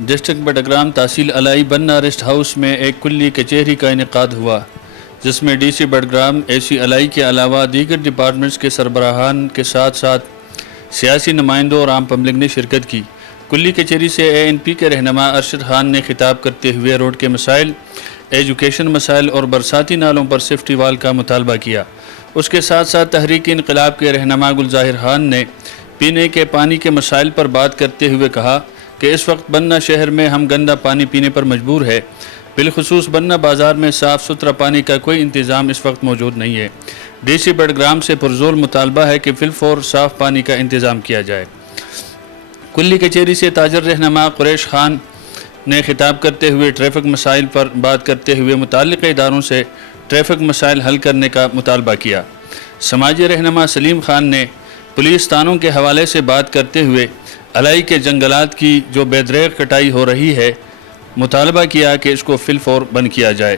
District Battagram تحصیل الائی بننا rest house میں ایک کلی کچہری کا انعقاد ہوا، جس میں ڈی سی بٹگرام، اے سی الائی کے علاوہ دیگر ڈپارٹمنٹس کے سربراہان کے ساتھ ساتھ سیاسی نمائندوں اور عام پبلک نے شرکت کی۔ کلی کچہری سے اے این پی کے رہنما ارشد خان نے خطاب کرتے ہوئے روڈ کے مسائل، ایجوکیشن مسائل اور برساتی نالوں پر سیفٹی وال کا مطالبہ کیا۔ اس کے ساتھ ساتھ تحریک انقلاب کے رہنما گلظاہر خان نے پینے کے پانی کے مسائل پر بات کرتے ہوئے کہا کہ اس وقت بننا شہر میں ہم گندا پانی پینے پر مجبور ہے، بالخصوص بننا بازار میں صاف ستھرا پانی کا کوئی انتظام اس وقت موجود نہیں ہے۔ ڈی سی بٹگرام سے پرزور مطالبہ ہے کہ فی الفور صاف پانی کا انتظام کیا جائے۔ کلی کچہری سے تاجر رہنما قریش خان نے خطاب کرتے ہوئے ٹریفک مسائل پر بات کرتے ہوئے متعلقہ اداروں سے ٹریفک مسائل حل کرنے کا مطالبہ کیا۔ سماجی رہنما سلیم خان نے پولیس تھانوں کے حوالے سے بات کرتے ہوئے الائی کے جنگلات کی جو بے دریغ کٹائی ہو رہی ہے مطالبہ کیا کہ اس کو فی الفور بند کیا جائے۔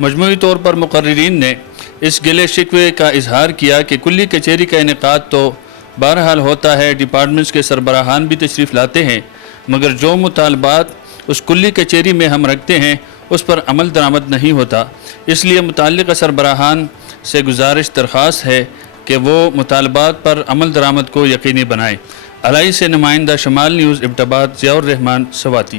مجموعی طور پر مقررین نے اس گلے شکوے کا اظہار کیا کہ کلی کچہری کا انعقاد تو بہرحال ہوتا ہے، ڈپارٹمنٹس کے سربراہان بھی تشریف لاتے ہیں، مگر جو مطالبات اس کلی کچہری میں ہم رکھتے ہیں اس پر عمل درآمد نہیں ہوتا۔ اس لیے متعلقہ سربراہان سے گزارش درخواست ہے کہ وہ مطالبات پر عمل درآمد کو یقینی بنائیں۔ الائی سے نمائندہ شمال نیوز ابٹاباد ضیاء الرحمان سواتی۔